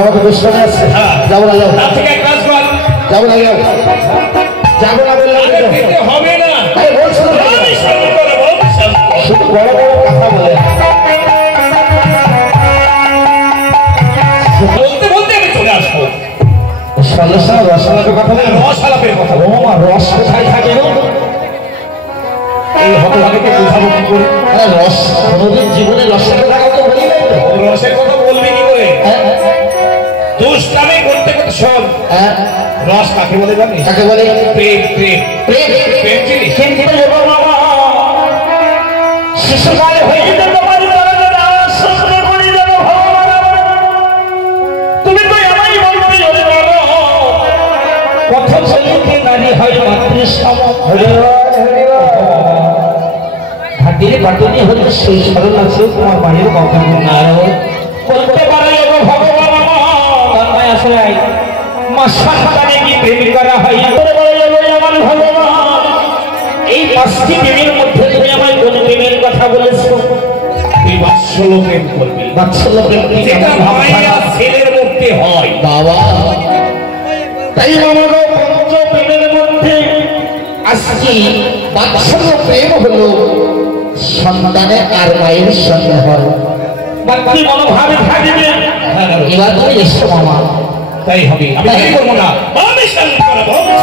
আমাকে দুষ্টামে আসছে যাবো না যাবো যাবো না যাবো না বললে হবে না বলছো শুধু বড় বড় কথা বলে বলতে বলতে আমি চলে আসবো রসালাপের কথা রসালাপের কথা ও মা রস কোথায় থাকে এই হতভাগীকে বোঝাবো কি করে রস কোনোদিন জীবনে রসের কথা তো বলি নাই তো রসের কথা বলবি কি করে দুষ্টামি করতে করতে শোন রস কাকে বলে জানিস কাকে বলে প্রেম প্রেম প্রেম প্রেম চিনিস কিন্তু শিশুকালে হয়ে যেত তোমার স্বপ্ন করে যাবো তুমি তো এমনই বলতে কথা চলিতে নারী হয় মাতৃসম হাতির বাটনি হলে সেই স্মরণ আছে তোমার মায়ের কথা বলতে পারে ভগবান আসলে মাসানে কি প্রেম করা হয় আমার ভগবান এই পাঁচটি প্রেমের মধ্যে তুমি আমায় কোন প্রেমের কথা বলেছো তুই বাৎসল্য প্রেম করবি বাৎসল্য প্রেম যেটা ভাইয়া ছেলের মধ্যে হয় বাবা তাই আমারও পঞ্চ প্রেমের মধ্যে আজকে বাৎসল্য প্রেম হলো সন্তানে আর মায়ের সঙ্গে হয় বাকি মনোভাবে থাকবে এবার তুমি এসো মামা তাই হবে আমি কি করবো না আমি শান্ত করবো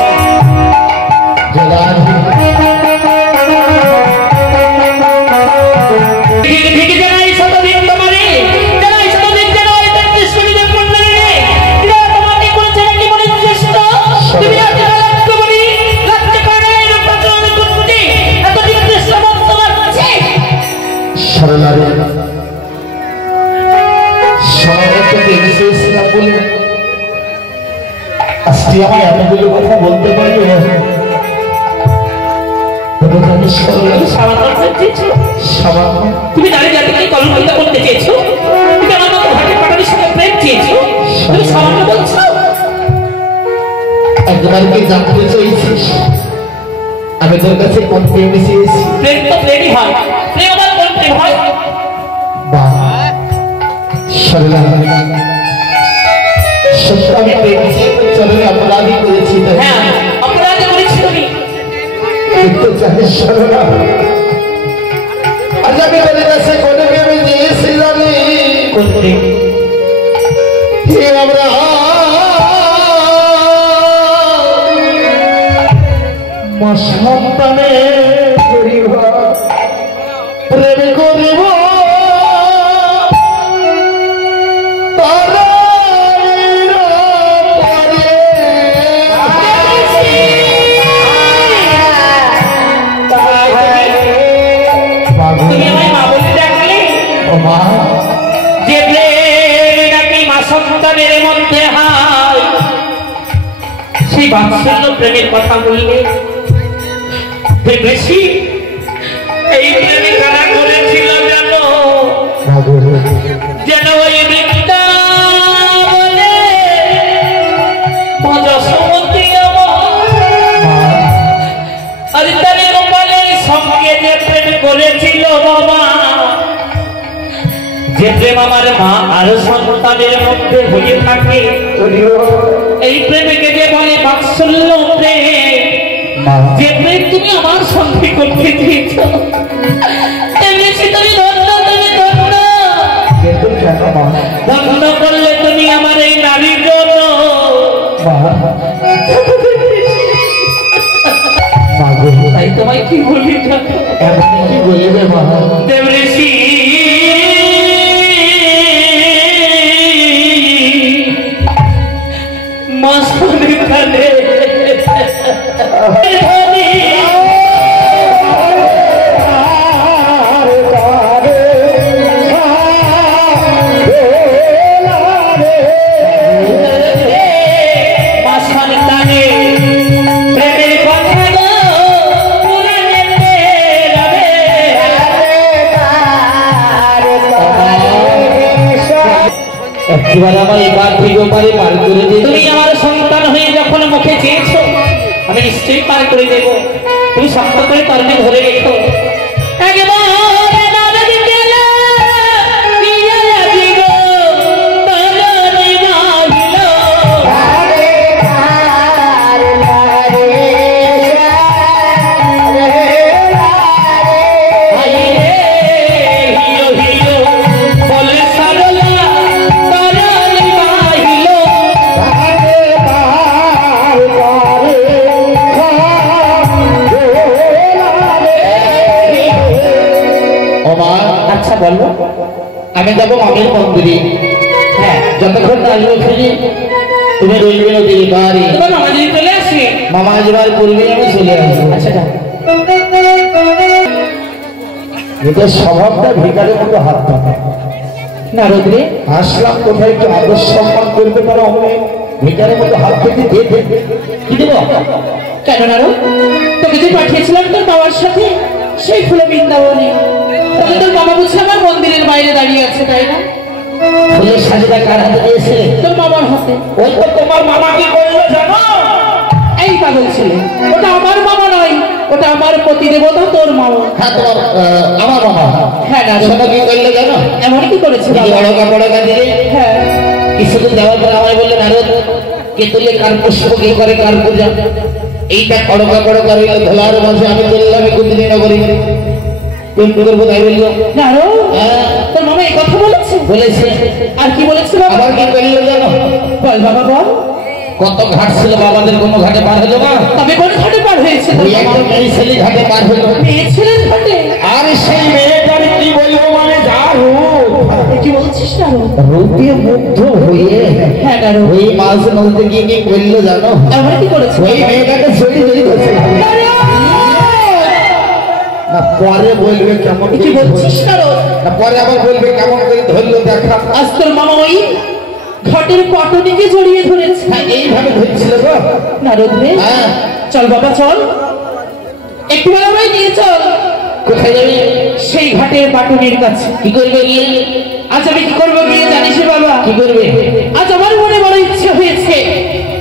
আজকে আমি এতগুলো কথা বলতে পারি তুমি নারী জাতিকে কলঙ্কিত করতে চেয়েছো তুমি আমার মতো ভাগে পাটারির সঙ্গে প্রেম চেয়েছো তুমি সামান্য বলছো একবার কি জানতে চাইছিস আমি তোর কাছে কোন প্রেম চেয়েছি প্রেম তো প্রেমই হয় প্রেম আবার কোন প্রেম হয় সত্য আমি প্রেম চরণে অপরাধী করেছি হ্যাঁ অপরাধী করেছি তুমি কিন্তু জানিস সরলা আজ আমি তোর কাছে কোন প্রেমে দিয়েছি জানি কোন প্রেম আমরা সন্তানে করিব প্রেম করিব সন্তানের মধ্যে হয় সেই বাৎসল্য প্রেমের কথা বললে বেশি এই প্রেমে কারা করেছিল জানো যেন ওই বৃন্দাবনে যশোমতী আর তার গোপালের সঙ্গে যে প্রেম করেছিল বাবা যে প্রেম আমার মা আর সন্তানের মধ্যে হয়ে থাকে এই প্রেমকে যে বলে বাৎসল্য প্রেম যে প্রেম তুমি আমার সঙ্গে করতে চেয়েছ তুমি ধন্য করলে তুমি আমার এই নারীর জন্য তাই তোমায় কি বলি কি বলিবে মা দেবঋষি তুমি আমার সন্তান হয়ে যখন মুখে চেয়েছো আমি নিশ্চয়ই পার করে দেবো তুমি শক্ত করে তর্মে ধরে রেখো আমি যাবো মামির মন্দিরে। হ্যাঁ, যতক্ষণ না আসবো ফিরি তুমি রইবে নদীর বাড়ি। তোমার মামা যদি চলে আসে, মামা আসবার পূর্বে আমি চলে আসবো। আচ্ছা যাও। এদের স্বভাবটা ভিকারের মতো হাত পাতা। নারদ রে, আসলাম কোথায় একটু আদর সম্মান করতে পারো, আমি ভিকারের মতো হাত পেতে দিয়ে কি দেব? কেন নারদ? তোকে যে পাঠিয়েছিলাম তোর বাবার সাথে সেই ফুলে বৃন্দাবনে, তবে তোর বাবা বুঝছে আমার মন্দিরের বাইরে দাঁড়িয়ে আছে, তাই না? ফুলের সাজিটা কার হাতে দিয়েছে? তোর মামার হাতে। ওই তো তোমার মামা কি করলো জানো? এই পাগল ছেলে, ওটা আমার মামা নয়, ওটা আমার প্রতিদেবতা তোর মামা। হ্যাঁ, তোমার আমার মামা। হ্যাঁ নারদ, শোনো কি করলো জানো? এমন কি করেছে বাবা? বড়কা বড়কা দিলে হ্যাঁ, কিছুদিন যাওয়ার পর আমায় বললেন, নারদ কে তুলে কার পুষ্প কে করে কার পূজা, এইটা বড়কা বড়কা রইল ধোলার মাঝে আমি চললাম কুন্দিনী নগরী। কোন করবো তাই বললো। নারদ, হ্যাঁ তোর মামা এই কথা বলেছে? বলেছে। আর কি বলেছে বাবা? আবার কি করলো জানো? বল বাবা বল। কত ঘাট ছিল বাবাদের, কোনো ঘাটে পার হলো না। তবে কোন ঘাটে পার হয়েছে তোর ওই মামা? একদম এই ছেলে ঘাটে পার হলো। মেয়ে ছিলেন ঘাটে? আর সেই মেয়েটার কি বলবো, মানে যা রূপ, কি বলছিস নারদ? রূপে মুগ্ধ হয়ে হ্যাঁ নারদ, ওই মাছ নদীতে গিয়ে কি করলো জানো? এমন কি করেছে? ওই মেয়েটাকে ছড়ি ছড়ি ধরছে। না পরে বলবে কেমন কি বলছিস নারদ? না পরে আবার বলবে কেমন করে ধরলো দেখা। আজ তোর মামা ওই ঘাটের পটনিকে জড়িয়ে ধরেছে। হ্যাঁ, এইভাবে ধরছিল গো। নারদ রে, হ্যাঁ, চল বাবা চল, একটু বেলায় নিয়ে চল। কোথায় যাবি? সেই ঘাটের পাটনির কাছে। কি করবে গিয়ে? আজ আমি কি করবো গিয়ে জানিস বাবা? কি করবে? আজ আমার মনে বড় ইচ্ছে হয়েছে,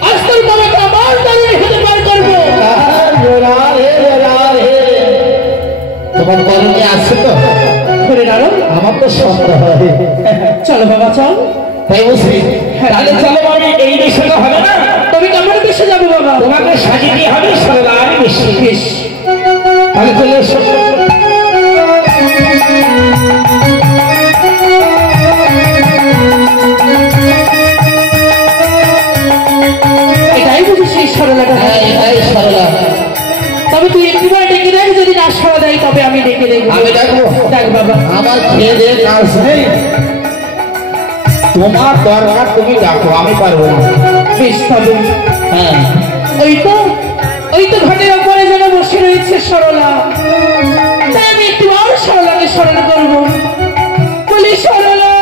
আজ তোর বাবাকে আমার দাঁড়িয়ে হতে পার করবো। তোমার করণে আছে তো? ধরে নারদ, আমার তো সন্দেহ হয়। চলো বাবা চল। তাই বলছি, তাহলে চলো আমি এই দেশে তো হবে না, তবে কেমন দেশে যাবো বাবা? তোমাকে সাজিয়ে দিয়ে হবে সরলা আর বেশি। বেশ, তাহলে চলে এসো। এটাই বুঝি সেই সরলাটা? হ্যাঁ, এটাই সরলা। তবে তুই একটিবার ডেকে দেখ, যদি না সাড়া দেয় তবে আমি ডেকে দেখবো। আমি ডাকবো? ডাক বাবা। আমার খেয়ে দিয়ে কাজ নেই, তোমার দরকার তুমি ডাকো, আমি পারবো না। বেশ তবে। হ্যাঁ, ওই তো ঘাটের ওপরে যেন বসে রয়েছে সরলা, তাই আমি একটু আর সরলাকে স্মরণ করবো। বলি সরলা,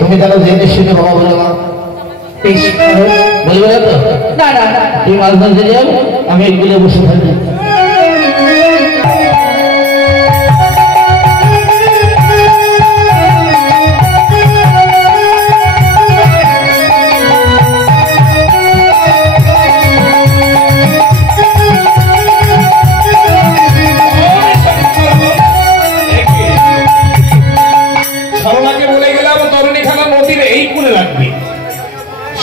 তুমি তাহলে জেনে শুনে বাবা বলো না, বেশ বলবে না তো? না না না, তুমি মাছ ধরতে যাও, আমি এগুলো বসে থাকি। সরলাকে বলে গেলাম তরুণী খেলা নদীর এই কূলে রাখবে।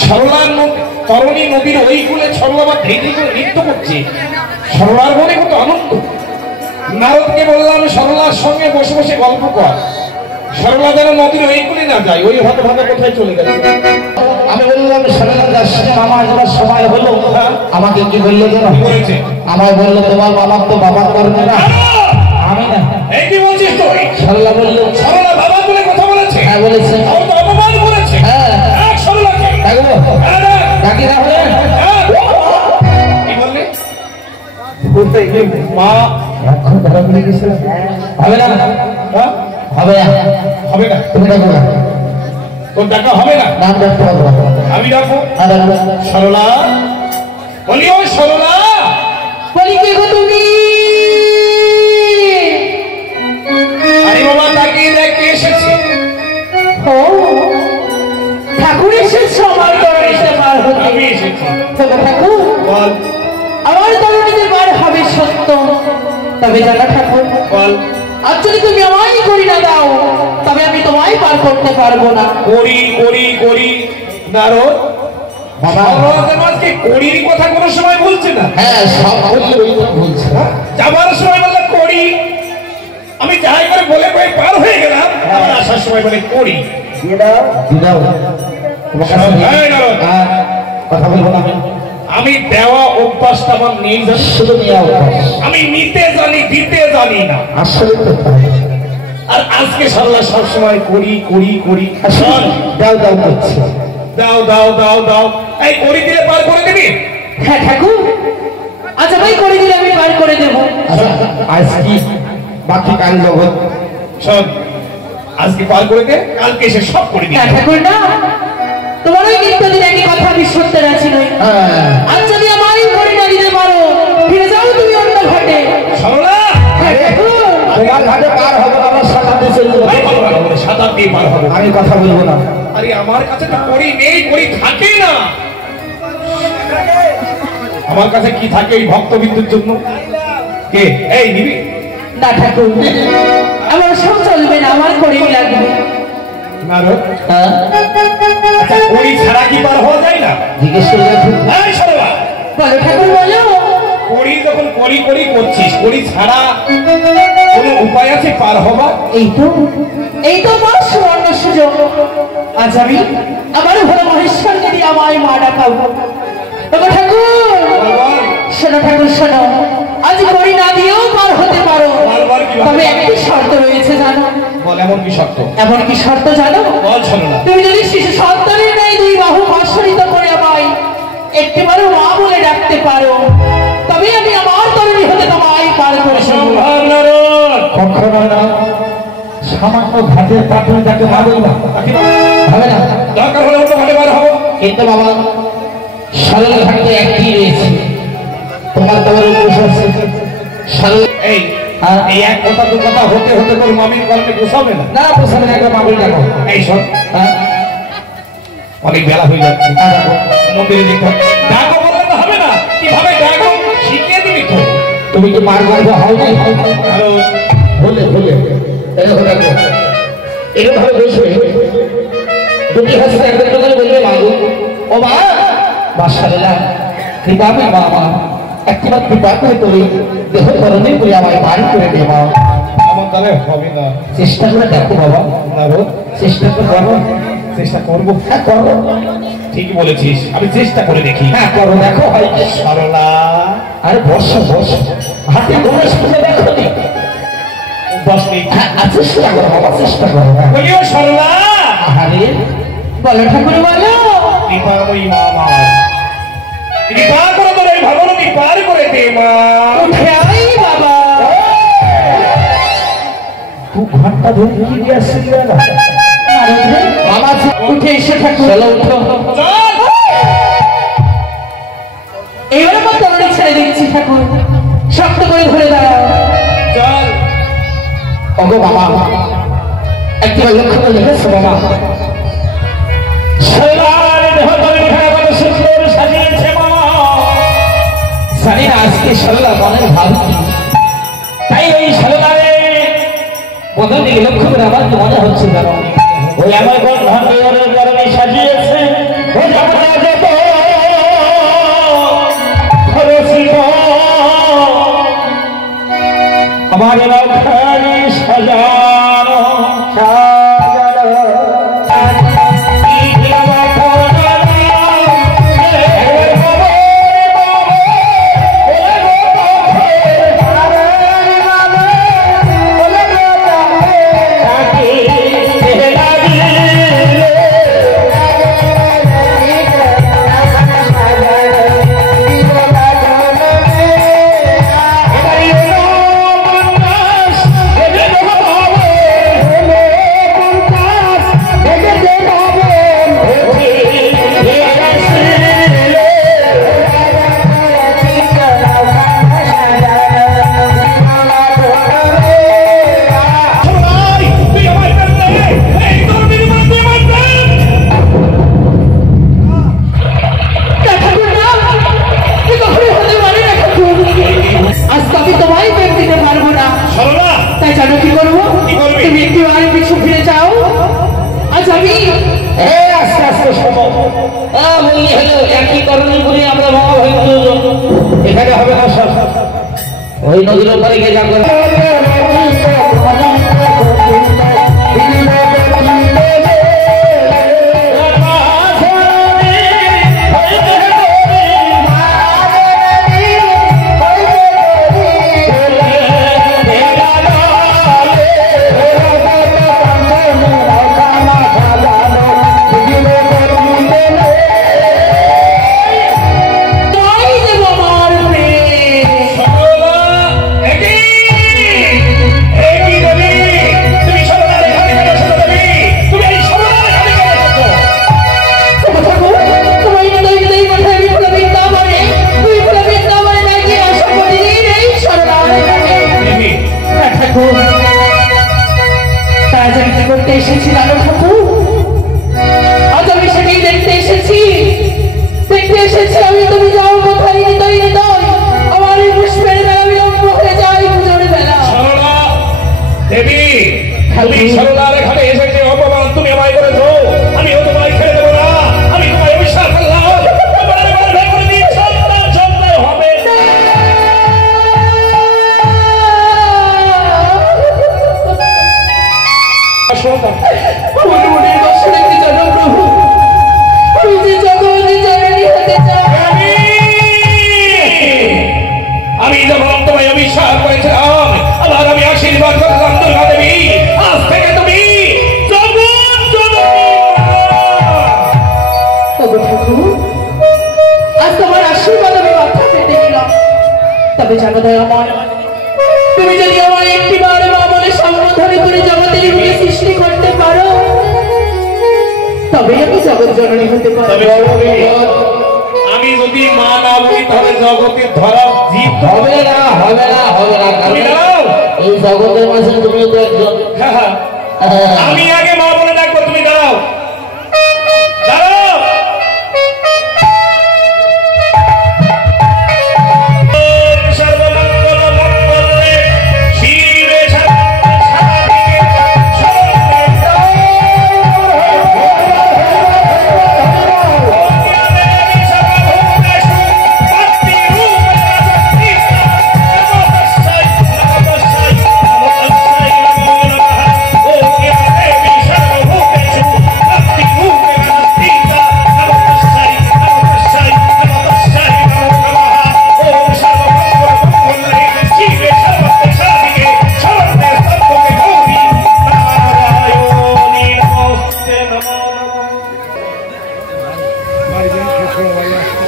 সরলার তরুণী নদীর ওই কূলে সরলা বা ধেই করে নৃত্য করছে, সরলার মনে কত আনন্দ। নারদকে বললাম সরলার সঙ্গে বসে বসে গল্প কর, সরলা যেন নদীর ওই কূলে না যায়, ওই ভাবে ভাবে কোথায় চলে গেছে। আমি বললাম সরলা যাচ্ছে, মামা আসবার সময় হলো। আমাকে কি বললো জানো? কি বলেছে? আমায় বললো তোমার মামার তো বাবার করবে না, আমি না। এই কি বলছিস তুই? সরলা বললো, সরলা বাবা বলে কথা বলেছে? হ্যাঁ বলেছে। ও তো অপমান করেছে। হ্যাঁ, ডাক সরলাকে। ডাকবো? হ্যাঁ, ডাক। ডাকি না হলে? ডাক। কি বললি? মা এখন ধরা পড়ে গেছে, হবে না? হ্যাঁ? হবে না, হবে না, তুমি ডাকো না, তোর ডাকা হবে না। নাম ডাকতে হবে না। আমি ডাকবো না, ডাকবো। সরলা, বলি ও সরলা। বলি কে গো তুমি? আরে বাবা তাকিয়ে দেখ কে এসেছে। ও ঠাকুর এসেছে আমার ঘরে, এসে পার হতে। আমি এসেছি। ঠাকুর, বল। তবে জানা ঠাকুর, বল। আর যদি তুমি আমায় করি না দাও তবে আমি তোমায় পার করতে পারবো না। করি করি করি নারদ, বাবা। সরলা যেন আজকে করির কথা কোনো সময় বলছে না। হ্যাঁ, সব বললে ওই কথা বলছে না। যাবার সময় বলে করি, আমি যাই করে বলে বই পার হয়ে গেলাম, আবার আসার সময় বলে করি। দিয়ে দাও, দিয়ে দাও। তোমার কাছে নেই। এই নারদ, হ্যাঁ, কথা বলবো না আমি। আমি দেওয়া অভ্যাসটা আমার নেই জানিস? শুধু নিয়ে অভ্যাস। আমি নিতে জানি, দিতে জানি না। আসলে তো তাই। আর আজকে সরলা সবসময় করি করি করি। শোন, দাও দাও করছে। দাও দাও দাও দাও, এই করি দিলে পার করে দিবি? হ্যাঁ ঠাকুর, আচ্ছা ভাই করে দিলে আমি পার করে দেবো। আচ্ছা, আজ কি বাকি কাল জগৎ? শোন, আজকে পার করে দে, কালকে এসে সব করে দিবি। হ্যাঁ ঠাকুর না, তোমার ওই নিত্যদিন একই কথা আমি শুনতে রাজি নই। হ্যাঁ, আর যদি আমারই করে না দিতে পারো ফিরে যাও তুমি অন্য ঘাটে। সরলা, হ্যাঁ ঠাকুর, তোমার ঘাটে পার হবে না, আমার সাঁতার চলে যাবো। এই পার হবো না, সাঁতার দিয়ে পার হবো। আমি কথা বলবো না। আরে আমার কাছে তো করি নেই, করি থাকে না। আমার কাছে কি থাকে এই ভক্তবিন্দুর জন্য? কে এই নিবি? না ঠাকুর, আমার সব চলবে না, আমার করেই লাগবে। নারদ, হ্যাঁ, আচ্ছা করি ছাড়া কি পার হওয়া যায় না? জিজ্ঞেস করে দেখুন। এই সরলা, বলো ঠাকুর বলো। করি যখন করি করি করছিস, করি ছাড়া কোনো উপায় আছে পার হবার? এই তো আমার সুবর্ণ সুযোগ। আজ আমি আমার ঘরে মহেশ্বরকে দিয়ে আমায় মা ডাকাবো। তবে ঠাকুর শোনো, ঠাকুর শোনো, আজ করি না দিয়েও পার হতে পারো, তবে একটি শর্ত রয়েছে জানো? বল, এমন কি শর্ত? এমন কি শর্ত জানো? বল সরলা। তুমি যদি শিশু সন্তানের নেই দুই বাহু প্রসারিত করে আমায় একটিবারও মা বলে ডাকতে পারো, তবে আমি আমার তরুণী হতে তোমায় পার করে দেবো। কখনো না, সামান্য ঘাটের পাটুরি তাকে ভাবই না, হবে না। দরকার হলে অন্য ঘাটে বার হবো। কিন্তু বাবা, সরল ঘাটে একটি রয়েছে, তোমার তোমার উপোস আছে। সরল এই হ্যাঁ? এই এক কথা দু কথা হতে হতে তোর মামির কর্মে গোসাবে না। না, পোষাবে না, একটা মামুল ডাকো। এই শোন, হ্যাঁ, অনেক বেলা হয়ে যাচ্ছে, হ্যাঁ, ডাকো। মন্দিরে যেতে হবে। ডাকো বললে তো হবে না, কিভাবে ডাকো শিখিয়ে দিবি তো। তুমি কি মার গর্ভ হও নাই? আরো বলে বলে এরকম দেখো, এরকম ভাবে বসে দুটি হাসি একদম করে বলবে, মাগো ও মা, বাসারেলা কৃপা মে মা, একটিবার কৃপা করে তোলে দেহ করণে করে আমায় পার করে দে মা। আমার দ্বারা হবে না। চেষ্টা করে দেখো বাবা, নারদ, চেষ্টা করে করো। চেষ্টা করবো। হ্যাঁ করো, ঠিকই বলেছিস, আমি চেষ্টা করে দেখি। হ্যাঁ করো, দেখো হয় কি। সরলা, আরে বসো বসো, হাতে ঘুরে শুনে দেখো নি। বস নেই। হ্যাঁ, চেষ্টা করো বাবা, চেষ্টা করো। হ্যাঁ। বলিও সরলা, আরে বলো ঠাকুর বলো। কৃপাময়ী মা আমার, কৃপা করে তোর এই ভাবনকে পার করে দে মা। উঠে আই বাবা। 2 ঘন্টা ধরে কি দিয়ে আসছিল না আরে বাবা, উঠে এসে ঠাকুর, চলো উঠো। চল, এইবার আমার তরুণী ছেড়ে দিচ্ছি ঠাকুর, শক্ত করে ধরে দাঁড়াও। চল। ওগো বাবা, একবার লক্ষ্য করে দেখেছো বাবা, সরলার দেহ তলে খায় বড় সুন্দর সাজিয়েছে মামা। জানি না আজকে সরলা মনের ভাব কি, তাই ওই সরলারে প্রথম দিকে লক্ষ্য করে আমার কি মনে হচ্ছে জানো, ওই আমার বন্ধনের কারণে সাজিয়েছে, ওই আমার রাজত খরচিত আমার রাখারি সাজানো ওই নদীর ওপারে গিয়ে যা করে এসেছি লালন ঠাকুর, আজ আমি সেটাই দেখতে এসেছি আমি। তুমি যাও কোথায় হৃদয় হৃদয় আমার এই পুষ্পের বেলা বিলম্ব হয়ে যায় পুজোর বেলা। সরলা দেবী, তুমি সরলার এখানে এসেছে অপমান তুমি আমায় করেছো, আমিও তোমায় ছেড়ে দেবো না। আমি তোমায় অভিশাপ করলাম, হবে আমি যখন তোমায় অভিশাপ করেছিলাম, আবার আমি আশীর্বাদ করলাম দুর্গা দেবী, আজ থেকে তুমি আজ তোমার আশীর্বাদ আমি মাথা পেতে দিলাম। তবে জানো দয়াময়, তুমি যদি আমার একটি বার মা বলে সম্বোধন করে জগতের রূপে সৃষ্টি করতে পারো, তবে আমি জগৎ জননী হতে পারবো। আমি যদি মা না বলি তাহলে জগতের ধরা জীব হবে না হবে না হবে না। তুমি দাও, এই জগতের মাঝে তুমিও তো একজন। আমি আগে মা বলে ডাকবো, তুমি দাও দাও। সর্বমঙ্গল মঙ্গলে শিবে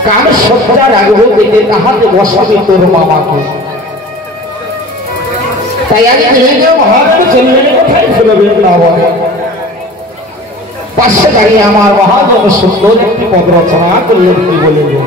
কার সত্যার আগ্রহ পেতে তাহাতে বসাবি তোর মামাকে। তাই আমি নিজেও মহাদেব চললেন কোথায় ফেলবেন না বলে পাশে দাঁড়িয়ে আমার মহাদেব সুন্দর একটি পদ রচনা করলেন। কি বললেন?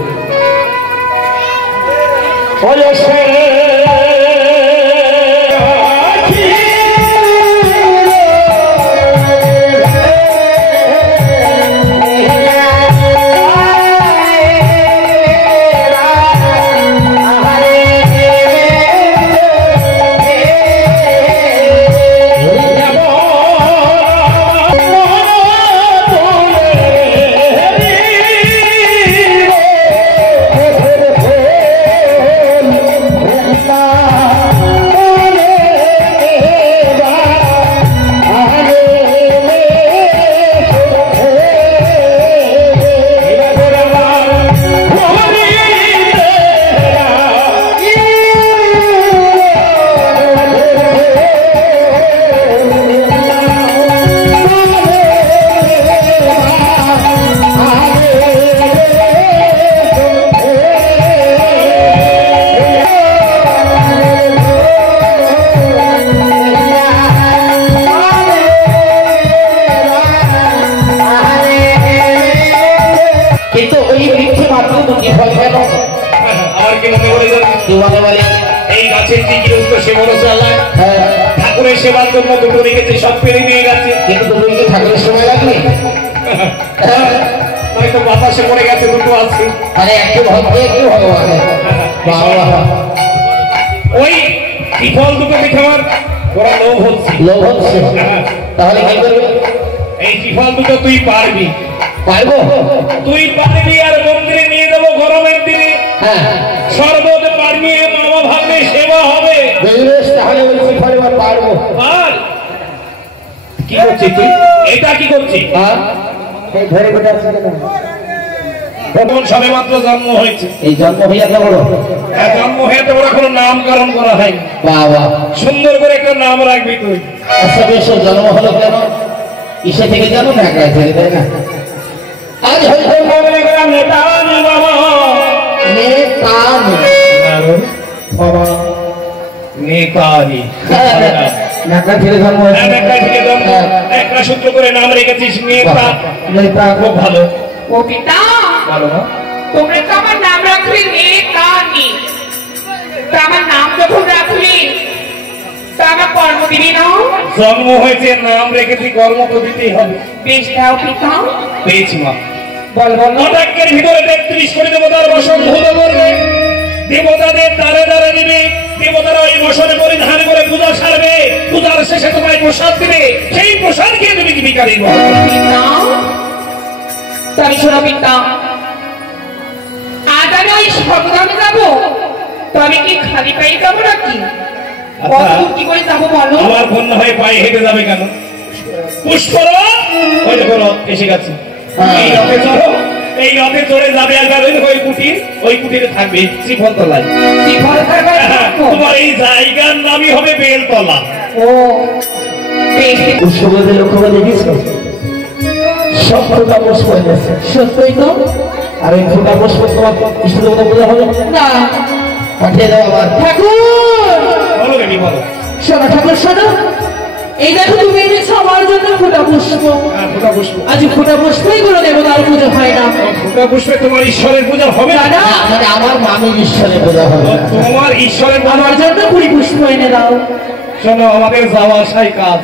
ঠাকুরের সেবার জন্য দুটো রেখেছে, সব পেরে নিয়ে গেছে। কিন্তু তুমি কি ঠাকুরের সময় লাগবে? হয়তো বাতাসে পড়ে গেছে, দুটো আছে। আরে একটু ভক্ত একটু ভগবান ওই বিফল দুটো দেখে আমার ওরা লোভ হচ্ছে। লোভ হচ্ছে? তাহলে কি করবে? এই বিফল দুটো তুই পারবি। পারবো? তুই পারবি। আর মন্দিরে নিয়ে যাবো গরমের দিনে, হ্যাঁ শরবত পানিয়ে মামা ভাগ্নে সেবা হবে। বেশ তাহলে ওই শিখরে পারবো। আর কি করছিস তুই? এটা কি করছিস? এই ঘরে বেটা আছে কেন? তখন সবে মাত্র জন্ম হয়েছে। এই জন্ম হইয়া তো বড় জন্ম হয়ে তো ওরা কোনো নামকরণ করা হয়নি। বাবা সুন্দর করে একটা নাম রাখবি তুই। আচ্ছা বেশ জন্ম হলো কেন? কিসে থেকে জানো না একা থেকে, তাই না? আজ হয়তো একটা নেতা নে বাবা। নেতানি বাবা নেকারি। নেতা থেকে জন্ম হয়েছে। একটা থেকে জন্ম, একটা সূত্র করে নাম রেখেছিস নেতা। নেতা খুব ভালো। ও পিতা, ভালো না? তোমরা তো আমার নাম রাখলে নেকানি, তা আমার নাম যখন রাখলে তা আমার কর্ম দিবি না? জন্ম হয়েছে নাম রেখেছি, কর্ম তো দিতেই হবে। বেশ দাও পিতা। পেয়েছি মা। বল বল। কটাক্ষের ভিতরে 33 কোটি দেবতার বসন ধুত করবে। দেবতাদের দ্বারে দ্বারে দিবে। দেবতারা ওই বসনে পরিধান করে পূজা সারবে। পূজার শেষে তোমায় প্রসাদ দিবে। সেই প্রসাদ খেয়ে তুমি জীবিকারী হবে। পিতা, তাই শোনো পিতা, আজ আমি ওই সবদানে যাবো, তো আমি কি খালি পায়ে যাবো নাকি? কত দূর কি করে যাবো বলো? আমার কন্যা হয়ে পায়ে হেঁটে যাবে কেন? পুষ্পর ওই দেখো রথ এসে গেছে। এই রথে চড়ো। এই রথে চড়ে যাবে একবার ওই কুটির। ওই কুটিরে থাকবে শ্রীফলতলায়। তোমার এই জায়গার নামই হবে বেলতলা। ও বেশ, পুষ্পদের লক্ষ্য করে দেখিস সব ফোটা পুষ্প হয়ে গেছে। সত্যই তো। আর ওই ফোটা পুষ্প তোমার ইষ্ট দেবতা পূজা হবে না পাঠিয়ে দাও আবার। ঠাকুর, বলো বেটি বলো। শোনো ঠাকুর শোনো, এই দেখো তুমি এনেছো আমার জন্য ফোটা পুষ্প। ফোটা পুষ্প। আজ ফোটা পুষ্পই করে দেবতার পুজো হয় না। ফোটা পুষ্পে তোমার ঈশ্বরের পূজা হবে না? দাদা, মানে আমার মামির ঈশ্বরের পূজা হবে। তোমার ঈশ্বরের পূজা। আমার জন্য 20 পুষ্প এনে দাও। শোনো আমাদের যাওয়া আসাই কাজ।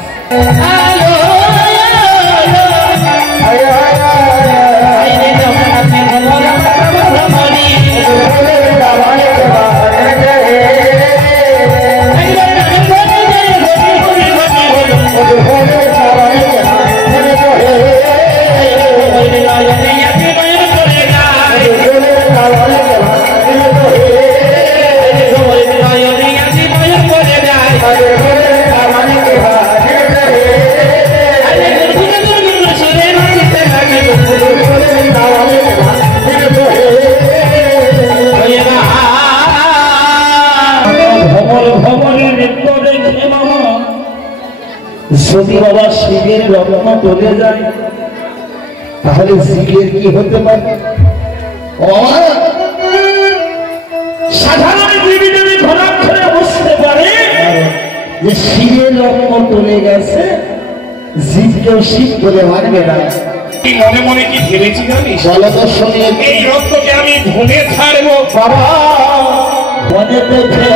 যদি বাবা শিবের রত্ন চলে যায় তাহলে শিবের কি হতে পারে? সাধারণ জীবী যদি ঘনাক্ষরে বুঝতে পারে যে শিবের রত্ন চলে গেছে, জীবকেও শিব বলে মানবে না। মনে মনে কি ভেবেছি জানিস? বলো তো শুনি। এই রক্তকে আমি ধুনে ছাড়বো বাবা মনে দেখে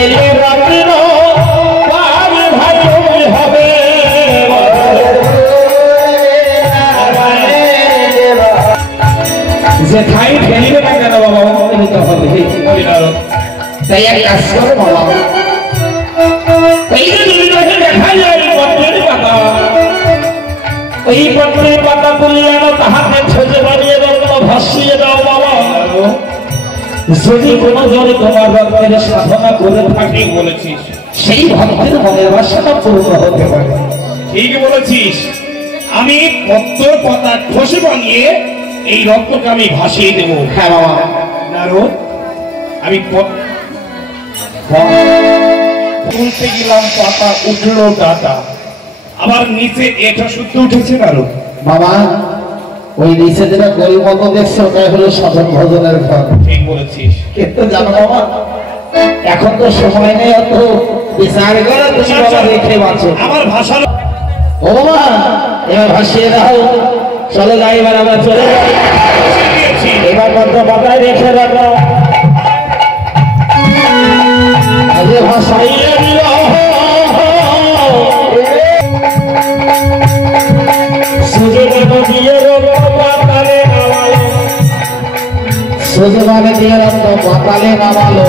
এলে রাত্রির পার ভাই হবে যে খাই ফেলবে না কেন বাবা অনুমোদিত হবে। তাই এক কাজ করো বাবা, এই যে যদি দেখে দেখা যায় পত্রের পাতা, ওই পত্রের পাতা তুলে আনো, তাহাতে ছেঁচে বানিয়ে রত্ন ভাসিয়ে দাও বাবা। যদি কোনো জনে তোমার রক্তের সাধনা করে থাকি বলেছিস। সেই ভক্তের মনের বাসনা পূর্ণ হতে পারে। ঠিক বলেছিস। আমি পত্র পাতা খসে বানিয়ে এই রক্তকে আমি ভাসিয়ে দেবো। হ্যাঁ বাবা। নারদ, আমি তুলতে গেলাম, পাতা উঠলো ডাটা, আবার নিচে এটা শুদ্ধ উঠেছে নারদ। বাবা ওই নিচে যেটা গরিব মতো দেখছে ওটাই হলো সাধন ভজনের ঘর। ঠিক বলেছিস। কিন্তু জানো বাবা, এখন তো সময় নেই অত বিচার করে, তুমি বাবা দেখে বাঁচো। আমার ভাষা ও বাবা এবার ভাসিয়ে দাও। চলে যাই, এবার আমরা চলে যাই। এবার মন্ত্র মাথায় রেখে রাখো। আগে ভাসাইয়ে দিল সুযোগ দিয়ে পাতালে নামালো, সুযোগ দিয়ে পাতালে নামালো।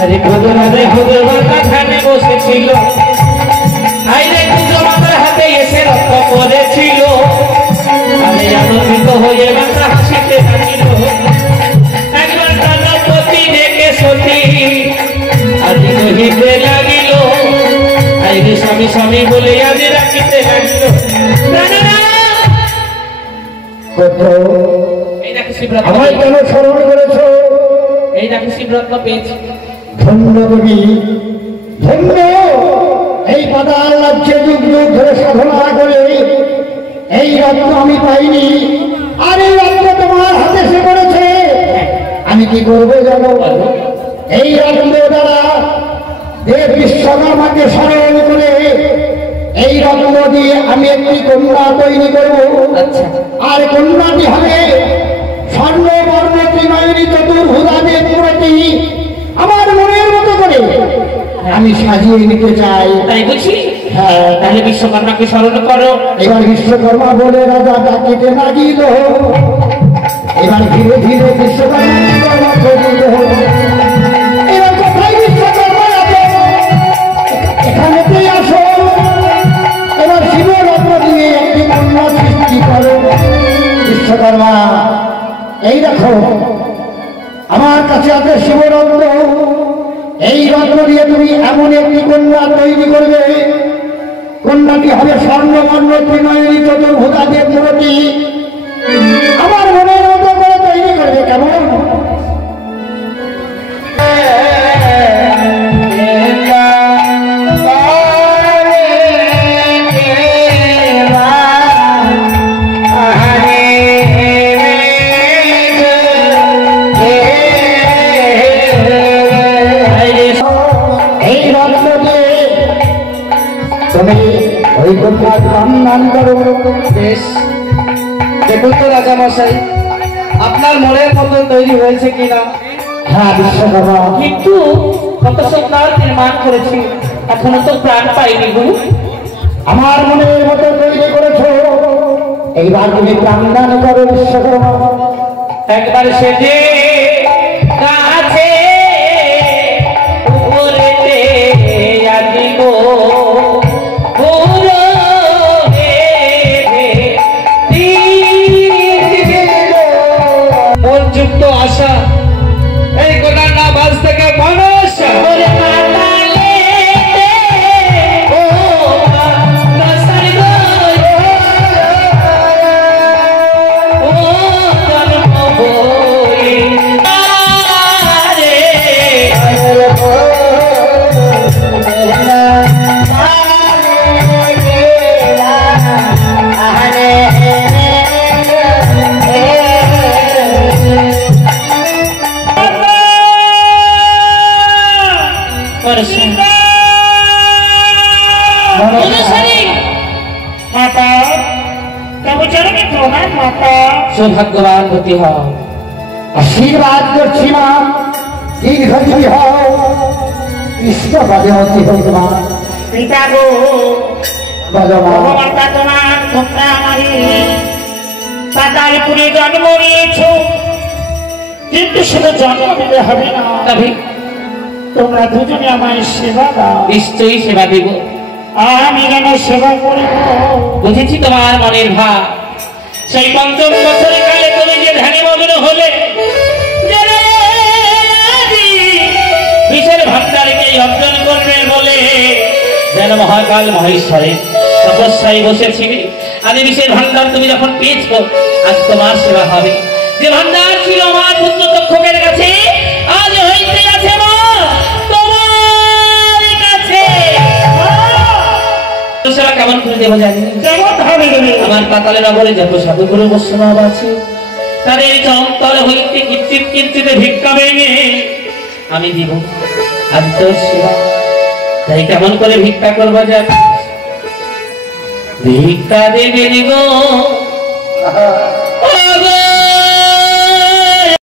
আরে খুদে মাথা খানে বসেছিল, আইরে পুজো মাথার হাতে এসে রক্ত পড়েছিল। আরে আনন্দিত হয়ে মাথা হাসিতে থাকিল। একবার দাদা পতি ডেকে সতী, আজ রহিতে লাগিল আইরে স্বামী স্বামী বলে আজ রাখিতে লাগিল এই দেখো শিবরত্ন আমায় কেন স্মরণ করেছ? এই দেখো শিবরত্ন পেয়েছি ধন্য দেবী ধন্য। এই পাতাল রাজ্যে যুগ যুগ ধরে সাধনা করে এই রত্ন আমি পাইনি, আর এই রত্ন তোমার হাতে এসে পড়েছে। আমি কি করবো জানো? এই রত্ন দ্বারা দেব বিশ্বকর্মাকে স্মরণ করে এই রত্ন দিয়ে আমি একটি কন্যা তৈরি করব। আর কন্যাটি হবে স্বর্ণবর্ণ ত্রিনয়নী চতুর্ভুজা দেব মূর্তি। আমার মনের মতো করে আমি সাজিয়ে নিতে চাই। তাই বুঝি? হ্যাঁ, তাহলে বিশ্বকর্মাকে স্মরণ করো। এবার বিশ্বকর্মা বলে রাজা ডাকিতে লাগিল। এবার ধীরে ধীরে বিশ্বকর্মা করিল। এবার কোথায় বিশ্বকর্মা আছে? এখানেতেই আসো। এবার শিবরত্ন দিয়ে একটি কন্যা সৃষ্টি করো। বিশ্বকর্মা এই দেখো আমার কাছে আছে শিবরত্ন। এই রত্ন দিয়ে তুমি এমন একটি কন্যা তৈরি করবে, কন্যাটি হবে স্বর্ণবর্ণ ত্রিনয়নী চতুর্ভুজা দেব মূর্তি। আমার মনের মতো করে তৈরি করবে। কেমন? এই রত্ন দিয়ে তুমি ওই কন্যার সম্মান করো। বেশ, দেখুন তো রাজা মশাই আপনার মনের মতো তৈরি হয়েছে কিনা। হ্যাঁ বিশ্বকর্মা, কিন্তু কত সপ্তাহ নির্মাণ করেছি, এখনো তো প্রাণ পাইনি গুরু। আমার মনের মতো তৈরি করেছো। এইবার তুমি প্রাণদান করো বিশ্বকর্মা। একবার সেজে কাছে উপরেতে আজি গো পুরো মনযুক্ত আশা এই কন্যার নাম আজ থেকে মানুষ। মাতা তবে চরণে প্রণাম মাতা। সৌভাগ্যবান হতে হয়। আশীর্বাদ করছি মা, দীর্ঘজীবী হও, কৃষ্ণপদে অতি হোক মা। পিতা গো বলো মা। ভগবানটা তোমার তোমরা আমারই পাতালপুরে জন্ম নিয়েছ, কিন্তু শুধু জন্ম দিলে হবে না, তবে তোমরা দুজনে আমায় সেবা দাও। নিশ্চয়ই সেবা দেব। আমি যেন সেবা করিব। বুঝেছি তোমার মনের ভাব। সেই পঞ্চম বছরে কালে তুমি যে ধ্যানে মগ্ন হলে, বিষের ভান্ডারকে অর্জন করবে বলে যেন মহাকাল মহেশ্বরে তপস্যায় বসেছিলে। আজ বিষের ভান্ডার তুমি যখন পেয়েছ, আজ তোমার সেবা হবে। যে ভান্ডার ছিল আমার পুত্র তক্ষকের কাছে, আজ হইতে আছে মা তোমার কাছে। সেবা কেমন করে দেবো জানি? কেমন ভাবে দেবে? আমার পাতালে নগরে যত সাধুগুরু বৈষ্ণব আছে, তাদের চরমতল হইতে কিঞ্চিত কিঞ্চিত ভিক্ষা ভেঙে আমি দিব। আজ তোর সেবা, তাই কেমন করে ভিক্ষা করবো যাক? ভিক্ষা দেবে দিব